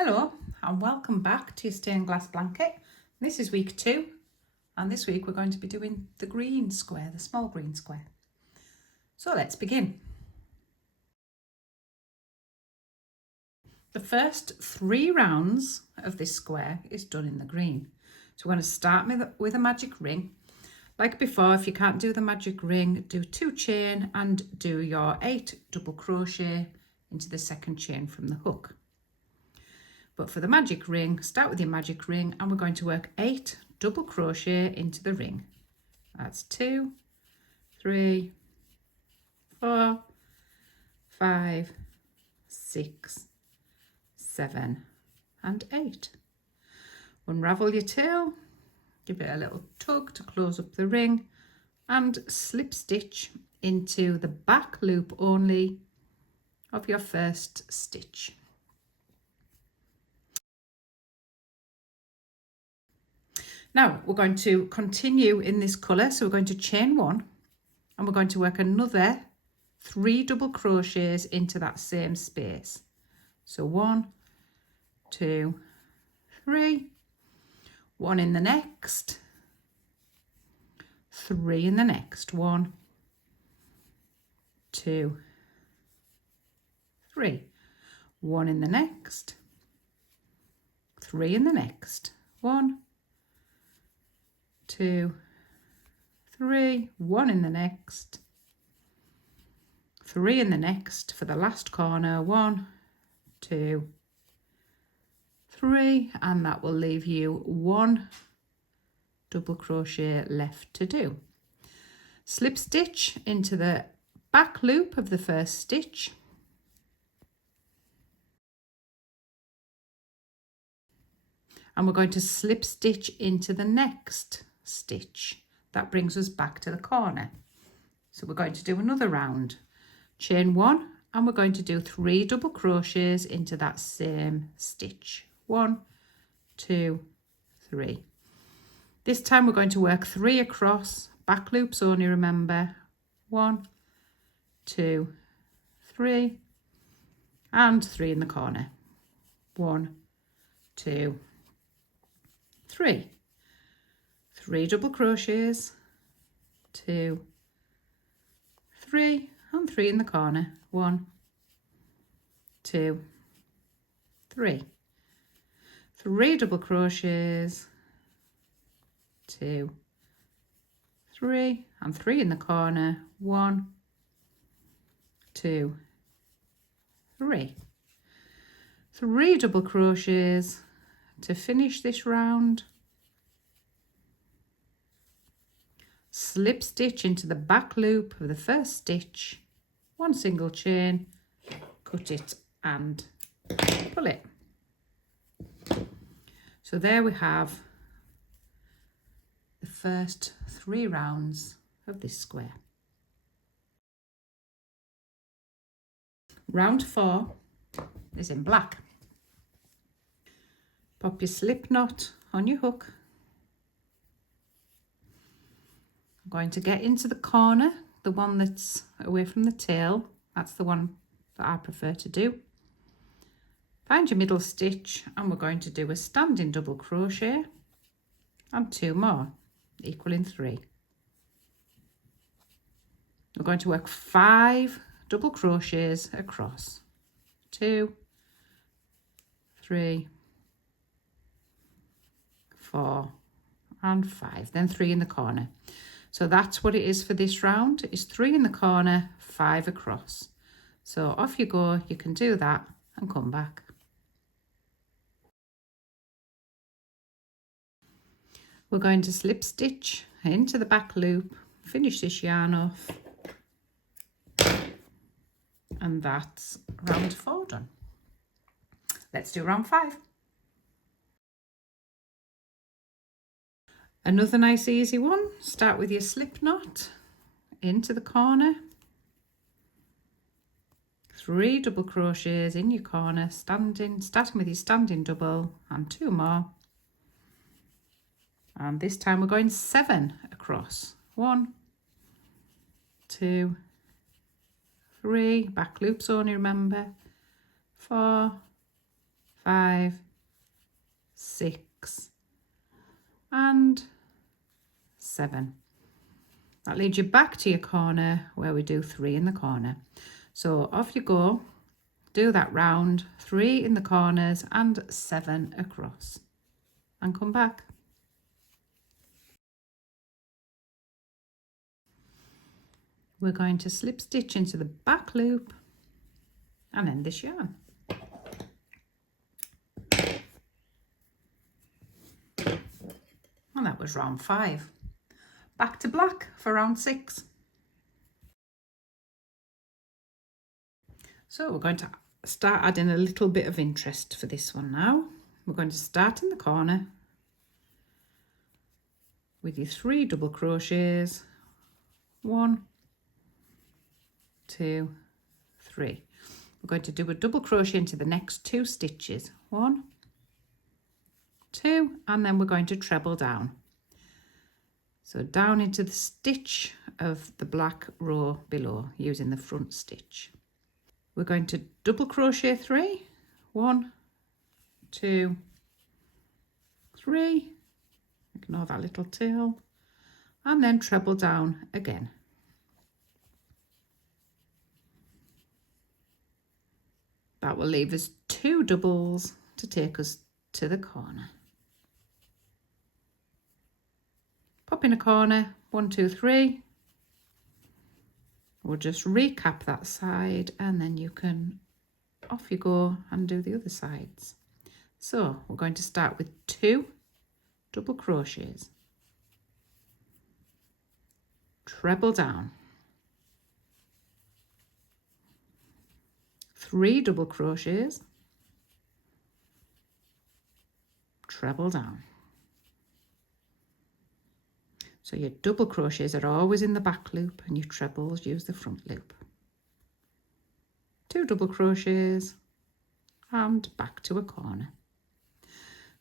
Hello and welcome back to your stained glass blanket. This is week 2 and this week we're going to be doing the green square, the small green square. So let's begin. The first 3 rounds of this square is done in the green. So we're going to start with a magic ring. Like before, if you can't do the magic ring, do 2 chain and do your 8 double crochet into the second chain from the hook. But for the magic ring, start with your magic ring and we're going to work 8 double crochet into the ring. That's 2, 3, 4, 5, 6, 7 and 8. Unravel your tail, give it a little tug to close up the ring and slip stitch into the back loop only of your first stitch. Now we're going to continue in this colour, so we're going to chain 1 and we're going to work another 3 double crochets into that same space. So 1, 2, 3, 1 in the next, 3 in the next, 1, 2, 3, 1 in the next, 3 in the next, 1, 2, 3, 1 in the next, 3 in the next for the last corner, 1, 2, 3, and that will leave you 1 double crochet left to do. Slip stitch into the back loop of the first stitch, and we're going to slip stitch into the next stitch. That brings us back to the corner. So we're going to do another round. Chain 1 and we're going to do 3 double crochets into that same stitch. 1, 2, 3. This time we're going to work 3 across, back loops only, remember. 1, 2, 3 and 3 in the corner. 1, 2, 3. 3 double crochets, 2, 3 and 3 in the corner. 1, 2, 3. 3 double crochets, 2, 3 and 3 in the corner. 1, 2, 3. 3 double crochets to finish this round. Slip stitch into the back loop of the first stitch, 1 single chain, cut it and pull it. So there we have the first 3 rounds of this square. Round 4 is in black. Pop your slip knot on your hook. I'm going to get into the corner, the one that's away from the tail. That's the one that I prefer to do. Find your middle stitch and we're going to do a standing double crochet and 2 more, equaling 3. We're going to work 5 double crochets across. 2, 3, 4 and 5, then 3 in the corner. So that's what it is for this round, is 3 in the corner, 5 across. So off you go, you can do that and come back. We're going to slip stitch into the back loop, finish this yarn off, and that's round 4 done. Let's do round 5. Another nice easy one. Start with your slip knot into the corner, 3 double crochets in your corner, starting with your standing double and 2 more. And this time we're going 7 across. 1, 2, 3, back loops only, remember. 4, 5, 6 and 7. That leads you back to your corner where we do 3 in the corner. So off you go, do that round, 3 in the corners and 7 across, and come back. We're going to slip stitch into the back loop and end this yarn. And that was round 5. Back to black for round 6. So we're going to start adding a little bit of interest for this one now. We're going to start in the corner with your 3 double crochets. 1, 2, 3. We're going to do a double crochet into the next 2 stitches. 1, 2, and then we're going to treble down. So down into the stitch of the black row below using the front stitch. We're going to double crochet 3, 1, 2, 3, ignore that little tail, and then treble down again. That will leave us 2 doubles to take us to the corner. Pop in a corner, 1, 2, 3. We'll just recap that side and then you can off you go and do the other sides. So we're going to start with 2 double crochets, treble down, 3 double crochets, treble down. So your double crochets are always in the back loop and your trebles use the front loop. 2 double crochets and back to a corner.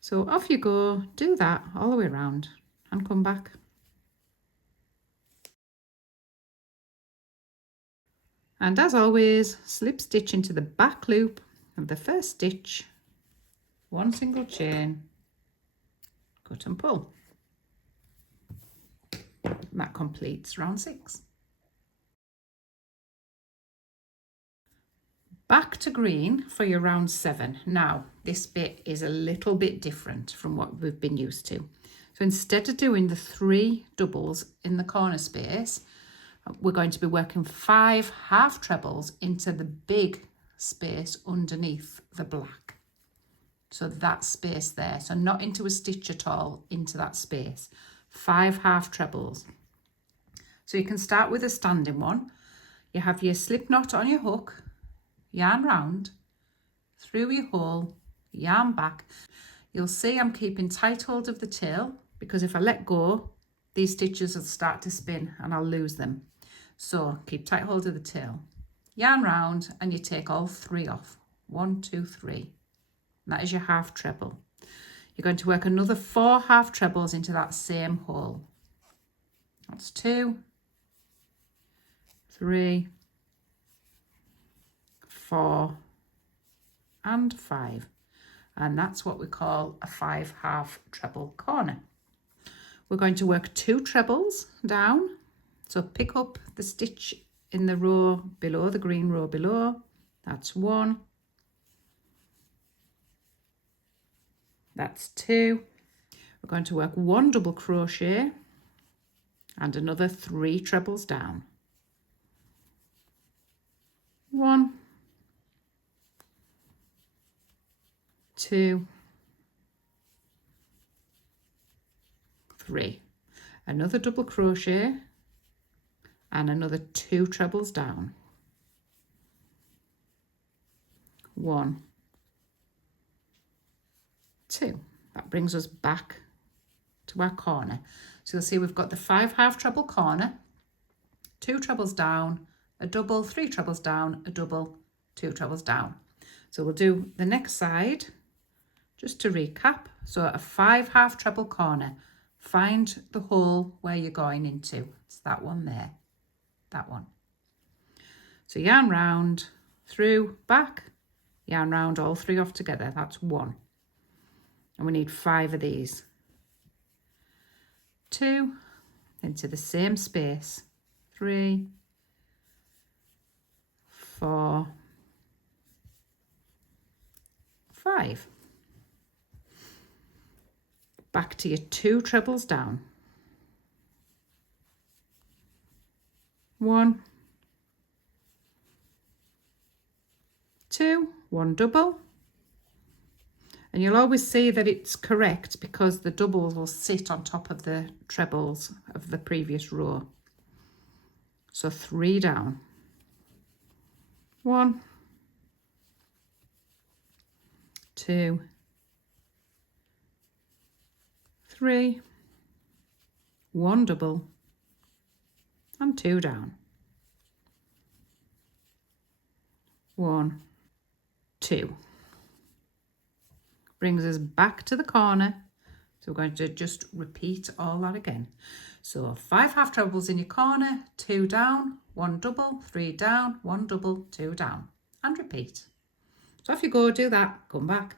So off you go, do that all the way around and come back. And as always, slip stitch into the back loop of the first stitch, 1 single chain, cut and pull. And that completes round 6. Back to green for your round 7. Now, this bit is a little bit different from what we've been used to. So instead of doing the 3 doubles in the corner space, we're going to be working 5 half trebles into the big space underneath the black. So that space there, so not into a stitch at all, into that space. 5 half trebles. So you can start with a standing one. You have your slip knot on your hook, yarn round, through your hole, yarn back. You'll see I'm keeping tight hold of the tail because if I let go, these stitches will start to spin and I'll lose them. So keep tight hold of the tail, yarn round, and you take all 3 off. 1, 2, 3. That is your half treble. You're going to work another 4 half trebles into that same hole. That's 2, 3, 4 and 5, and that's what we call a 5 half treble corner. We're going to work 2 trebles down, so pick up the stitch in the row below, the green row below. That's 1, that's 2. We're going to work 1 double crochet and another 3 trebles down. 1, 2, 3. Another double crochet and another 2 trebles down. 1, 2. That brings us back to our corner. So you'll see we've got the 5 half treble corner, 2 trebles down, a double, 3 trebles down, a double, 2 trebles down. So we'll do the next side just to recap. So a 5 half treble corner, find the hole where you're going into. It's that one there, that one. So yarn round, through, back, yarn round all 3 off together, that's 1, and we need 5 of these. 2 into the same space, 3, 4, 5. Back to your 2 trebles down. 1, 2, 1 double. And you'll always see that it's correct because the doubles will sit on top of the trebles of the previous row. So 3 down. 1, 2, 3, 1 double, and 2 down. 1, 2. Brings us back to the corner. So we're going to just repeat all that again. So 5 half trebles in your corner, 2 down, 1 double, 3 down, 1 double, 2 down, and repeat. So off you go, do that, come back.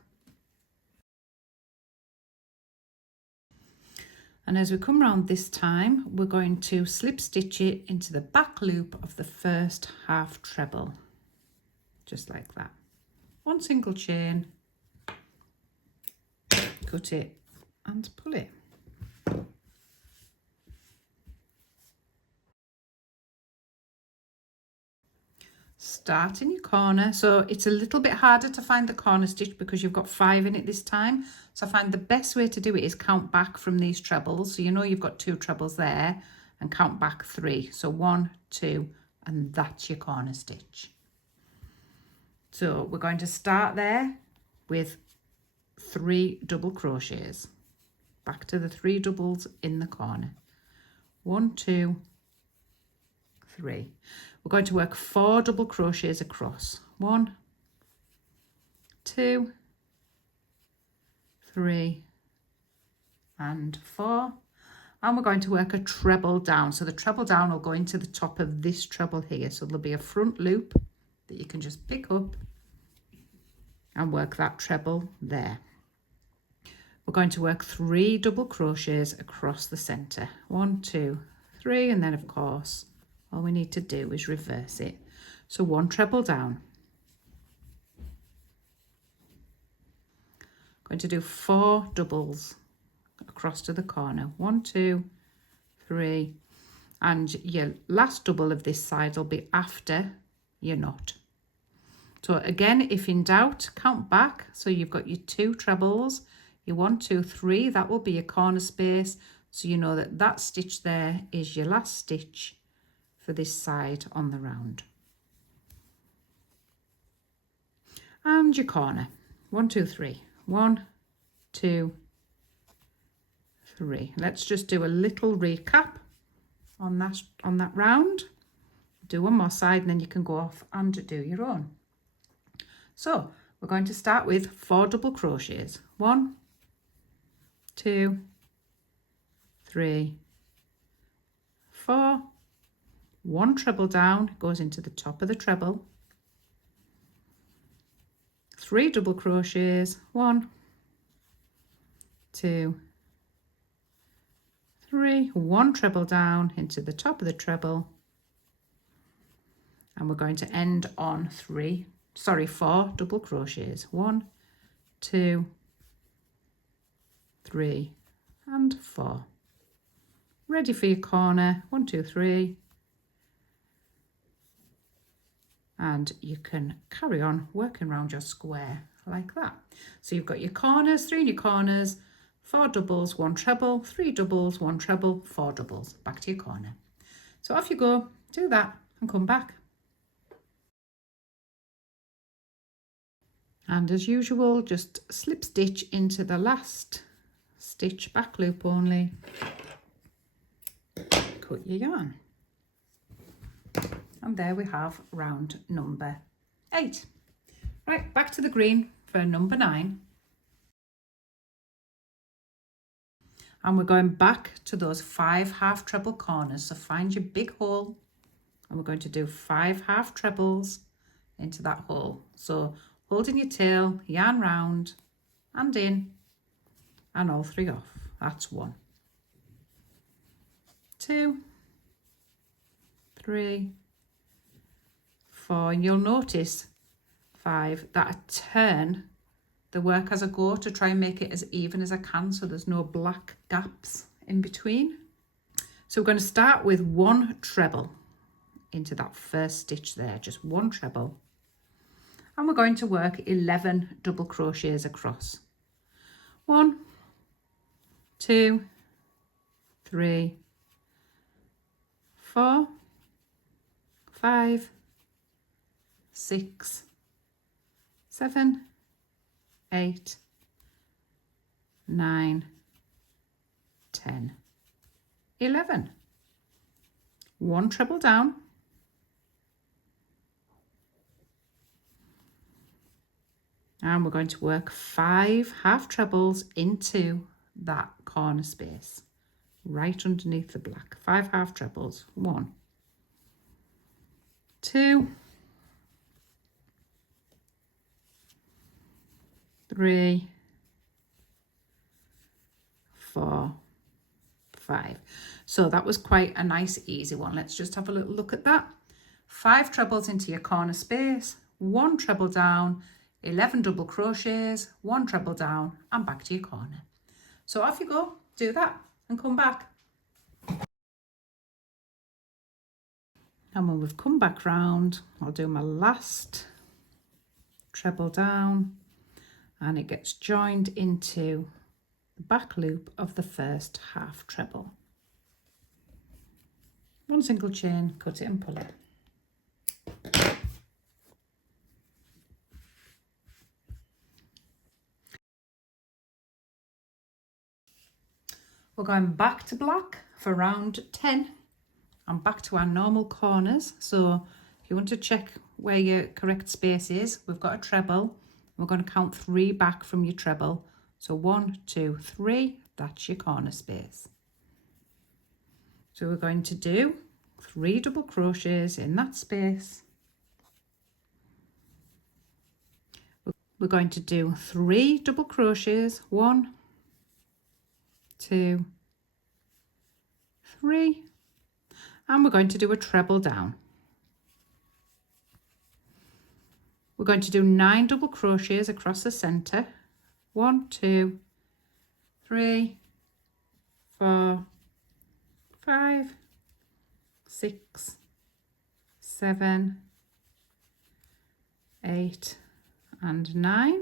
And as we come round this time, we're going to slip stitch it into the back loop of the first half treble, just like that. 1 single chain, cut it and pull it. Start in your corner. So it's a little bit harder to find the corner stitch because you've got 5 in it this time. So I find the best way to do it is count back from these trebles. So you know you've got 2 trebles there and count back 3. So 1, 2, and that's your corner stitch. So we're going to start there with 3 double crochets. Back to the 3 doubles in the corner. 1, 2, 3. We're going to work 4 double crochets across. 1, 2, 3, and 4. And we're going to work a treble down. So the treble down will go into the top of this treble here. So there'll be a front loop that you can just pick up and work that treble there. We're going to work 3 double crochets across the center. 1, 2, 3, and then of course all we need to do is reverse it. So 1 treble down. Going to do 4 doubles across to the corner. 1, 2, 3, and your last double of this side will be after your knot. So again, if in doubt, count back. So you've got your 2 trebles, your 1, 2, 3, that will be your corner space. So you know that that stitch there is your last stitch for this side on the round. And your corner, 1, 2, 3, 1, 2, 3. Let's just do a little recap on that round. Do one more side and then you can go off and do your own. So we're going to start with 4 double crochets. 1, 2, 3, 4. 1 treble down goes into the top of the treble. 3 double crochets. 1, 2, 3. 1 treble down into the top of the treble. And we're going to end on 4 double crochets. 1, 2, 3, and 4. Ready for your corner. 1, 2, 3. And you can carry on working around your square like that. So you've got your corners, 3 in your corners, 4 doubles, 1 treble, 3 doubles, 1 treble, 4 doubles. Back to your corner. So off you go, do that and come back. And as usual, just slip stitch into the last stitch, back loop only, cut your yarn. And there we have round number 8. Right, back to the green for number 9. And we're going back to those 5 half treble corners. So find your big hole and we're going to do 5 half trebles into that hole. So holding your tail, yarn round and in, and all 3 off. That's 1, 2, 3, 4, and you'll notice 5 that I turn the work as I go to try and make it as even as I can, so there's no black gaps in between. So we're going to start with 1 treble into that first stitch there, just 1 treble, and we're going to work 11 double crochets across. 1, 2, 3, 4, 5, 6, 7, 8, 9, 10, 11. 1 treble down, and we're going to work 5 half trebles into that corner space right underneath the black. 5 half trebles. 1, 2, 3, 4, 5. So that was quite a nice easy one. Let's just have a little look at that. 5 trebles into your corner space, 1 treble down, 11 double crochets, 1 treble down, and back to your corner. So off you go, do that and come back. And when we've come back round, I'll do my last treble down, and it gets joined into the back loop of the first half treble. 1 single chain, cut it and pull it. We're going back to black for round 10 and back to our normal corners. So if you want to check where your correct space is, we've got a treble. We're going to count 3 back from your treble. So 1, 2, 3, that's your corner space. So we're going to do 3 double crochets in that space. We're going to do 3 double crochets, 1, 2, 3, and we're going to do a treble down. We're going to do 9 double crochets across the center. 1, 2, 3, 4, 5, 6, 7, 8, and 9.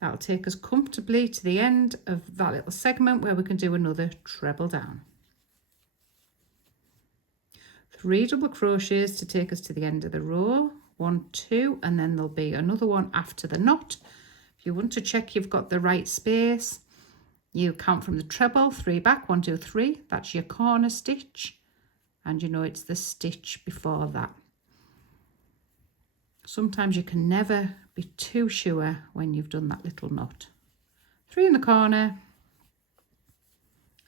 That'll take us comfortably to the end of that little segment where we can do another treble down. 3 double crochets to take us to the end of the row. 1, 2, and then there'll be another one after the knot. If you want to check you've got the right space, you count from the treble, 3 back, 1, 2, 3. That's your corner stitch, and you know it's the stitch before that. Sometimes you can never be too sure when you've done that little knot. 3 in the corner,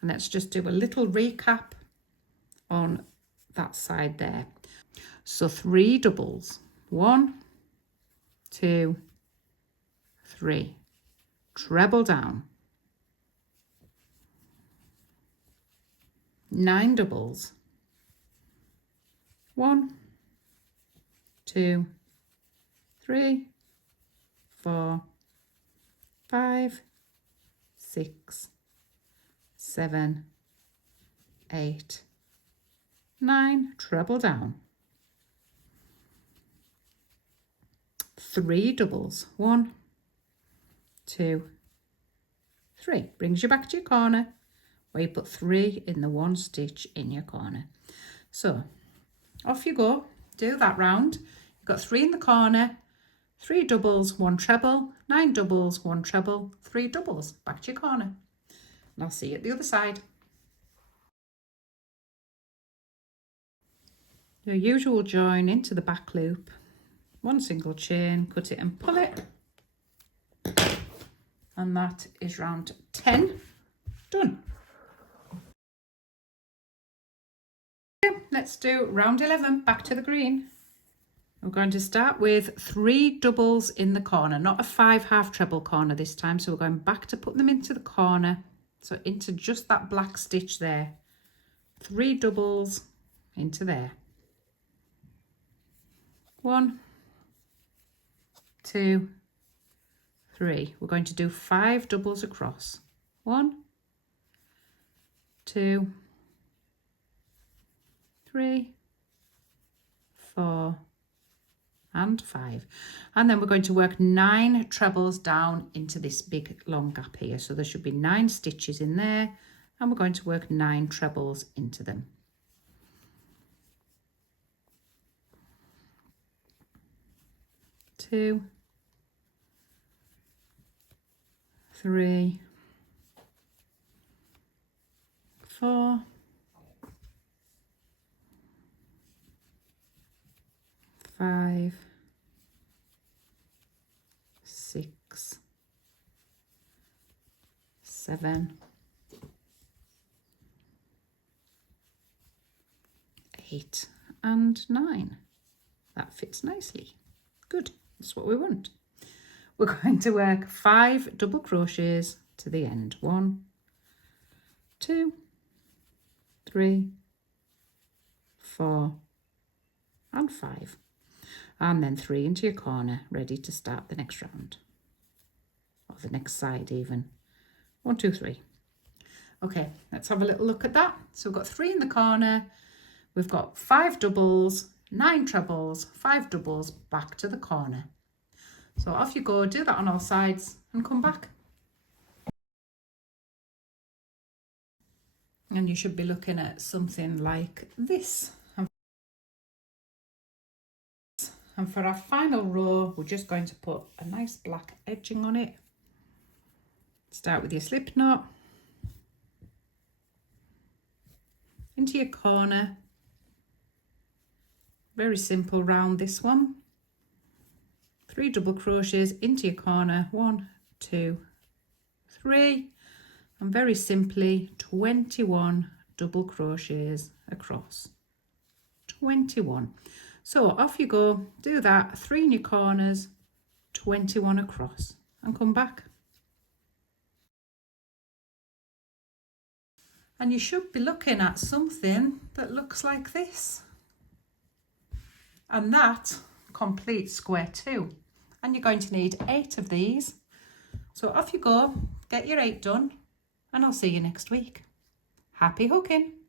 and let's just do a little recap on that side there. So 3 doubles, 1, 2, 3, treble down, 9 doubles, 1, 2, 3, 4, 5, 6, 7, 8, 9, treble down, 3 doubles, 1, 2, 3, brings you back to your corner where you put 3 in the 1 stitch in your corner. So off you go, do that round. You've got 3 in the corner, 3 doubles, 1 treble, 9 doubles, 1 treble, 3 doubles, back to your corner. And I'll see you at the other side. Your usual join into the back loop, 1 single chain, cut it and pull it, and that is round 10 done. Let's do round 11, back to the green. We're going to start with 3 doubles in the corner, not a 5 half treble corner this time. So we're going back to put them into the corner. So into just that black stitch there. 3 doubles into there. 1, 2, 3. We're going to do 5 doubles across. 1, 2, 3, 4, and 5. And then we're going to work 9 trebles down into this big long gap here. So there should be 9 stitches in there, and we're going to work 9 trebles into them. 2, 3, 4, 5, 6, 7, 8, and 9. That fits nicely. Good, that's what we want. We're going to work 5 double crochets to the end. 1, 2, 3, 4, and 5. And then 3 into your corner, ready to start the next round. Or the next side even. 1, 2, 3. Okay, let's have a little look at that. So we've got 3 in the corner. We've got 5 doubles, 9 trebles, 5 doubles back to the corner. So off you go, do that on all sides and come back. And you should be looking at something like this. And for our final row, we're just going to put a nice black edging on it. Start with your slip knot. Into your corner. Very simple round this one. 3 double crochets into your corner. 1, 2, 3. And very simply 21 double crochets across. 21. So off you go, do that, 3 in your corners, 21 across, and come back. And you should be looking at something that looks like this. And that completes square 2. And you're going to need 8 of these. So off you go, get your 8 done, and I'll see you next week. Happy hooking!